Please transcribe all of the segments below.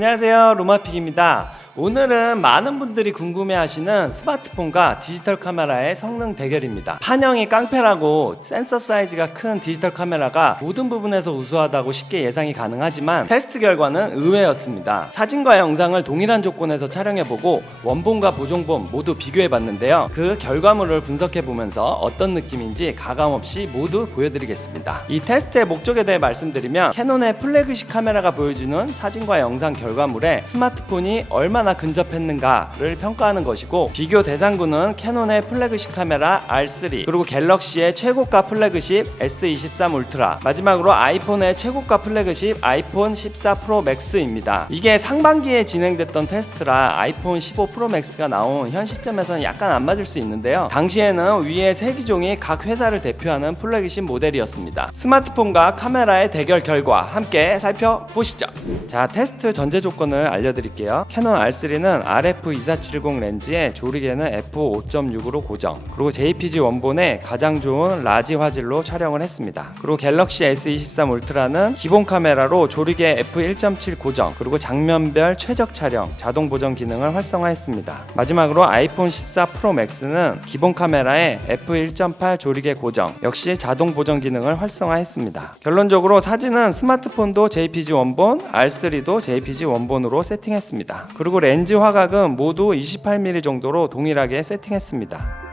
안녕하세요, 로마픽입니다. 오늘은 많은 분들이 궁금해하시는 스마트폰과 디지털 카메라의 성능 대결입니다. 판형이 깡패라고 센서 사이즈가 큰 디지털 카메라가 모든 부분에서 우수하다고 쉽게 예상이 가능하지만 테스트 결과는 의외였습니다. 사진과 영상을 동일한 조건에서 촬영해보고 원본과 보정본 모두 비교해봤는데요. 그 결과물을 분석해보면서 어떤 느낌인지 가감없이 모두 보여드리겠습니다. 이 테스트의 목적에 대해 말씀드리면 캐논의 플래그십 카메라가 보여주는 사진과 영상 결과물에 스마트폰이 얼마나 근접했는가를 평가하는 것이고, 비교 대상군은 캐논의 플래그십 카메라 R3 그리고 갤럭시의 최고가 플래그십 S23 울트라, 마지막으로 아이폰의 최고가 플래그십 아이폰 14 프로 맥스입니다. 이게 상반기에 진행됐던 테스트라 아이폰 15 프로 맥스가 나온 현 시점에서는 약간 안 맞을 수 있는데요, 당시에는 위에 세 기종이 각 회사를 대표하는 플래그십 모델이었습니다. 스마트폰과 카메라의 대결 결과 함께 살펴보시죠. 자, 테스트 전제 조건을 알려드릴게요. 캐논 R3는 RF2470 렌즈에 조리개는 f5.6으로 고정, 그리고 JPG 원본에 가장 좋은 라지 화질로 촬영을 했습니다. 그리고 갤럭시 S23 울트라는 기본 카메라로 조리개 f1.7 고정, 그리고 장면별 최적 촬영, 자동 보정 기능을 활성화했습니다. 마지막으로 아이폰 14 프로 맥스는 기본 카메라에 f1.8 조리개 고정, 역시 자동 보정 기능을 활성화했습니다. 결론적으로 사진은 스마트폰도 JPG 원본, R3도 JPG 원본으로 세팅했습니다. 그리고 렌즈 화각은 모두 28mm 정도로 동일하게 세팅했습니다.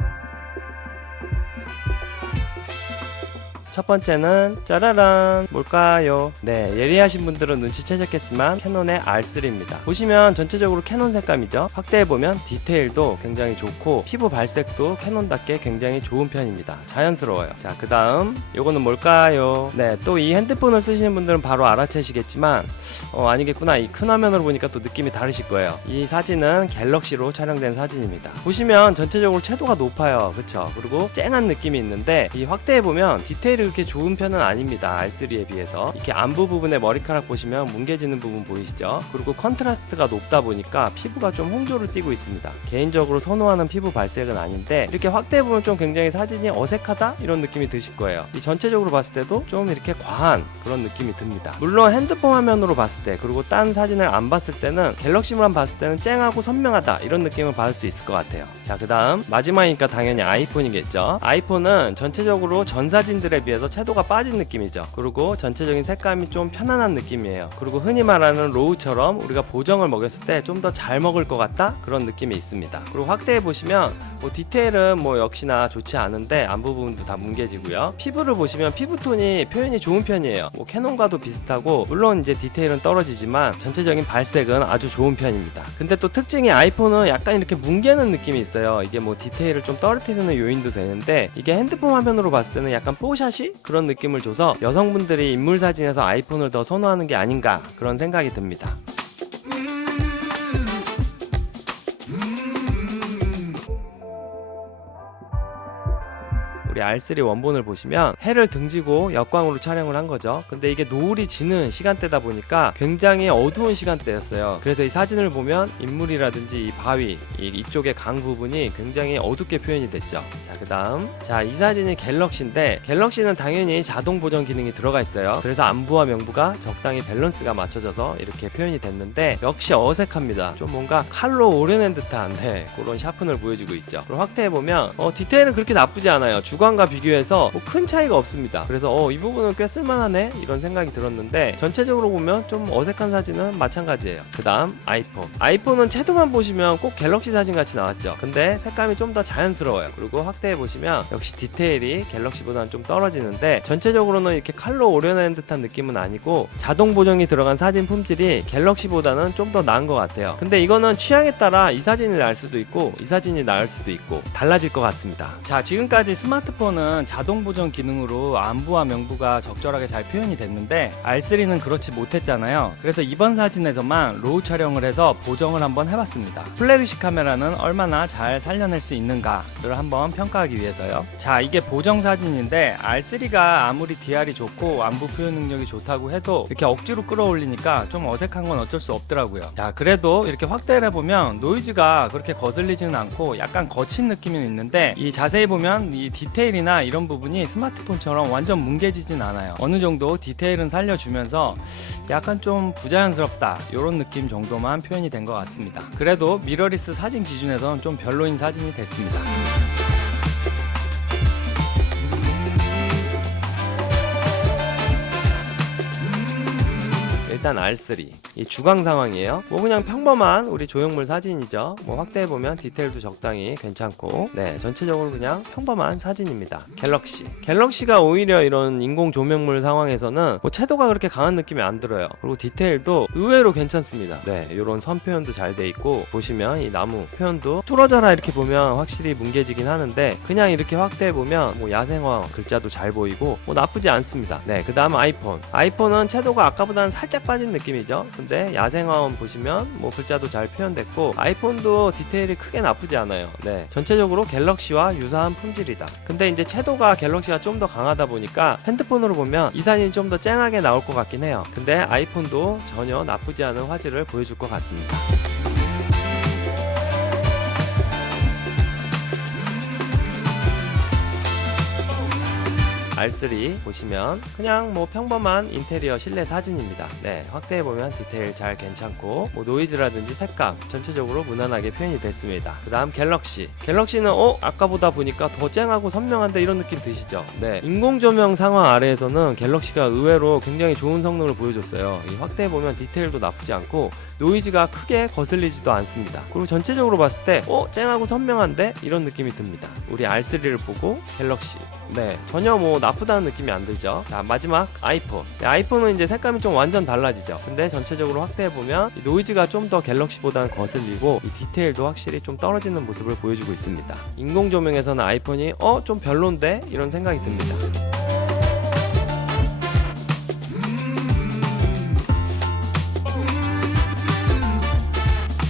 첫 번째는 짜라란, 뭘까요? 네, 예리하신 분들은 눈치채셨겠지만 캐논의 R3입니다. 보시면 전체적으로 캐논 색감이죠. 확대해보면 디테일도 굉장히 좋고 피부 발색도 캐논답게 굉장히 좋은 편입니다. 자연스러워요. 자, 그 다음 요거는 뭘까요? 네, 또 이 핸드폰을 쓰시는 분들은 바로 알아채시겠지만 아니겠구나, 이 큰 화면으로 보니까 또 느낌이 다르실 거예요. 이 사진은 갤럭시로 촬영된 사진입니다. 보시면 전체적으로 채도가 높아요, 그쵸? 그리고 쨍한 느낌이 있는데 이 확대해보면 디테일이 그렇게 좋은 편은 아닙니다. R3에 비해서. 이렇게 안부 부분에 머리카락 보시면 뭉개지는 부분 보이시죠? 그리고 컨트라스트가 높다 보니까 피부가 좀 홍조를 띠고 있습니다. 개인적으로 선호하는 피부 발색은 아닌데 이렇게 확대해보면 좀 굉장히 사진이 어색하다? 이런 느낌이 드실 거예요. 이 전체적으로 봤을 때도 좀 이렇게 과한 그런 느낌이 듭니다. 물론 핸드폰 화면으로 봤을 때, 그리고 딴 사진을 안 봤을 때는, 갤럭시만 봤을 때는 쨍하고 선명하다 이런 느낌을 받을 수 있을 것 같아요. 자, 그 다음 마지막이니까 당연히 아이폰이겠죠. 아이폰은 전체적으로 전 사진들에 비해서 채도가 빠진 느낌이죠. 그리고 전체적인 색감이 좀 편안한 느낌이에요. 그리고 흔히 말하는 로우처럼 우리가 보정을 먹였을 때 좀 더 잘 먹을 것 같다? 그런 느낌이 있습니다. 그리고 확대해 보시면 디테일은 역시나 좋지 않은데 안부 부분도 다 뭉개지고요. 피부를 보시면 피부톤이 표현이 좋은 편이에요. 캐논과도 비슷하고, 물론 이제 디테일은 떨어지지만 전체적인 발색은 아주 좋은 편입니다. 근데 또 특징이 아이폰은 약간 이렇게 뭉개는 느낌이 있어요. 이게 디테일을 좀 떨어뜨리는 요인도 되는데, 이게 핸드폰 화면으로 봤을 때는 약간 뽀샷이 그런 느낌을 줘서 여성분들이 인물 사진에서 아이폰을 더 선호하는 게 아닌가, 그런 생각이 듭니다. R3 원본을 보시면 해를 등지고 역광으로 촬영을 한 거죠. 근데 이게 노을이 지는 시간대다 보니까 굉장히 어두운 시간대였어요. 그래서 이 사진을 보면 인물이라든지 이 바위, 이쪽의 강 부분이 굉장히 어둡게 표현이 됐죠. 자, 그 다음, 자, 이 사진이 갤럭시인데, 갤럭시는 당연히 자동 보정 기능이 들어가 있어요. 그래서 안부와 명부가 적당히 밸런스가 맞춰져서 이렇게 표현이 됐는데 역시 어색합니다. 좀 뭔가 칼로 오려낸 듯한 그런 샤픈을 보여주고 있죠. 그럼 확대해보면 디테일은 그렇게 나쁘지 않아요. 주광과 비교해서 큰 차이가 없습니다. 그래서 이 부분은 꽤 쓸만하네 이런 생각이 들었는데, 전체적으로 보면 좀 어색한 사진은 마찬가지예요. 그 다음 아이폰은 채도만 보시면 꼭 갤럭시 사진 같이 나왔죠. 근데 색감이 좀 더 자연스러워요. 그리고 확대해보시면 역시 디테일이 갤럭시보다는 좀 떨어지는데, 전체적으로는 이렇게 칼로 오려낸 듯한 느낌은 아니고 자동 보정이 들어간 사진 품질이 갤럭시보다는 좀 더 나은 것 같아요. 근데 이거는 취향에 따라 이 사진이 나을 수도 있고 이 사진이 나을 수도 있고 달라질 것 같습니다. 자, 지금까지 스마트폰은 자동 보정 기능으로 안부와 명부가 적절하게 잘 표현이 됐는데 R3는 그렇지 못했잖아요. 그래서 이번 사진에서만 로우 촬영을 해서 보정을 한번 해봤습니다. 플래그십 카메라는 얼마나 잘 살려낼 수 있는가를 한번 평가하기 위해서요. 자, 이게 보정 사진인데 R3가 아무리 DR이 좋고 안부 표현 능력이 좋다고 해도 이렇게 억지로 끌어올리니까 좀 어색한 건 어쩔 수 없더라고요. 자, 그래도 이렇게 확대를 해보면 노이즈가 그렇게 거슬리지는 않고 약간 거친 느낌이 있는데, 이 자세히 보면 이 디테일 디테일이나 이런 부분이 스마트폰처럼 완전 뭉개지진 않아요. 어느 정도 디테일은 살려주면서 약간 좀 부자연스럽다 이런 느낌 정도만 표현이 된 것 같습니다. 그래도 미러리스 사진 기준에서는 좀 별로인 사진이 됐습니다. 일단 R3 이 주광 상황이에요. 뭐 그냥 평범한 우리 조형물 사진이죠. 뭐 확대해보면 디테일도 적당히 괜찮고, 네, 전체적으로 그냥 평범한 사진입니다. 갤럭시가 오히려 이런 인공 조명물 상황에서는 뭐 채도가 그렇게 강한 느낌이 안 들어요. 그리고 디테일도 의외로 괜찮습니다. 네, 이런 선 표현도 잘 돼 있고, 보시면 이 나무 표현도 뚫어져라 이렇게 보면 확실히 뭉개지긴 하는데, 그냥 이렇게 확대해보면 뭐 야생화 글자도 잘 보이고 뭐 나쁘지 않습니다. 네, 그 다음 아이폰은 채도가 아까보다는 살짝 빠진 느낌이죠. 근데 야생화원 보시면 뭐 글자도 잘 표현됐고, 아이폰도 디테일이 크게 나쁘지 않아요. 네, 전체적으로 갤럭시와 유사한 품질이다. 근데 이제 채도가 갤럭시가 좀 더 강하다 보니까 핸드폰으로 보면 이 사진이 좀 더 쨍하게 나올 것 같긴 해요. 근데 아이폰도 전혀 나쁘지 않은 화질을 보여줄 것 같습니다. R3 보시면 그냥 뭐 평범한 인테리어 실내 사진입니다. 네, 확대해보면 디테일 잘 괜찮고, 뭐 노이즈라든지 색감 전체적으로 무난하게 표현이 됐습니다. 그 다음 갤럭시는 아까보다 보니까 더 쨍하고 선명한데 이런 느낌 드시죠? 네, 인공조명 상황 아래에서는 갤럭시가 의외로 굉장히 좋은 성능을 보여줬어요. 이 확대해보면 디테일도 나쁘지 않고 노이즈가 크게 거슬리지도 않습니다. 그리고 전체적으로 봤을 때 쨍하고 선명한데 이런 느낌이 듭니다. 우리 R3를 보고 갤럭시, 네, 전혀 뭐 나쁘다는 느낌이 안 들죠. 자, 마지막 아이폰. 네, 아이폰은 이제 색감이 좀 완전 달라지죠. 근데 전체적으로 확대해보면 노이즈가 좀 더 갤럭시보다는 거슬리고 이 디테일도 확실히 좀 떨어지는 모습을 보여주고 있습니다. 인공조명에서는 아이폰이 좀 별론데 이런 생각이 듭니다.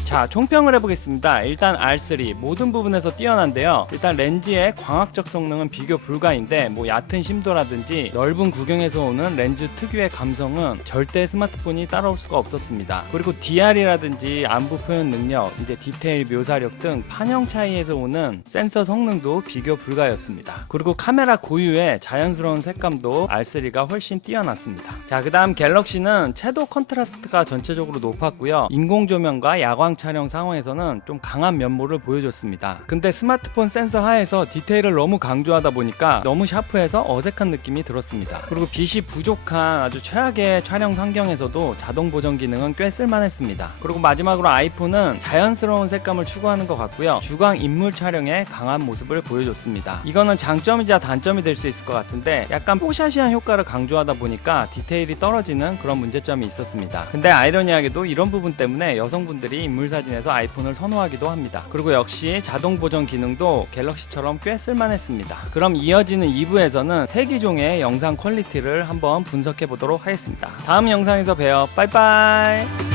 자, 총평을 해보겠습니다. 일단 R3 모든 부분에서 뛰어난데요. 일단 렌즈의 광학적 성능은 비교 불가인데, 뭐 얕은 심도라든지 넓은 구경에서 오는 렌즈 특유의 감성은 절대 스마트폰이 따라올 수가 없었습니다. 그리고 DR이라든지 안부 표현 능력, 이제 디테일 묘사력 등 판형 차이에서 오는 센서 성능도 비교 불가였습니다. 그리고 카메라 고유의 자연스러운 색감도 R3가 훨씬 뛰어났습니다. 자, 그 다음 갤럭시는 채도 컨트라스트가 전체적으로 높았고요. 인공조명과 야광 촬영 상황에서는 좀 강한 면모를 보여줬습니다. 근데 스마트폰 센서 하에서 디테일을 너무 강조하다 보니까 너무 샤프해서 어색한 느낌이 들었습니다. 그리고 빛이 부족한 아주 최악의 촬영 환경에서도 자동 보정 기능은 꽤 쓸만했습니다. 그리고 마지막으로 아이폰은 자연스러운 색감을 추구하는 것 같고요. 주광 인물 촬영에 강한 모습을 보여줬습니다. 이거는 장점이자 단점이 될 수 있을 것 같은데, 약간 뽀샤시한 효과를 강조하다 보니까 디테일이 떨어지는 그런 문제점이 있었습니다. 근데 아이러니하게도 이런 부분 때문에 여성분들이 인물 사진에서 아이폰을 선호하기도 합니다. 그리고 역시 자동 보정 기능도 갤럭시처럼 꽤 쓸만했습니다. 그럼 이어지는 2부에서는 세 기종의 영상 퀄리티를 한번 분석해 보도록 하겠습니다. 다음 영상에서 봬요. 빠이빠이.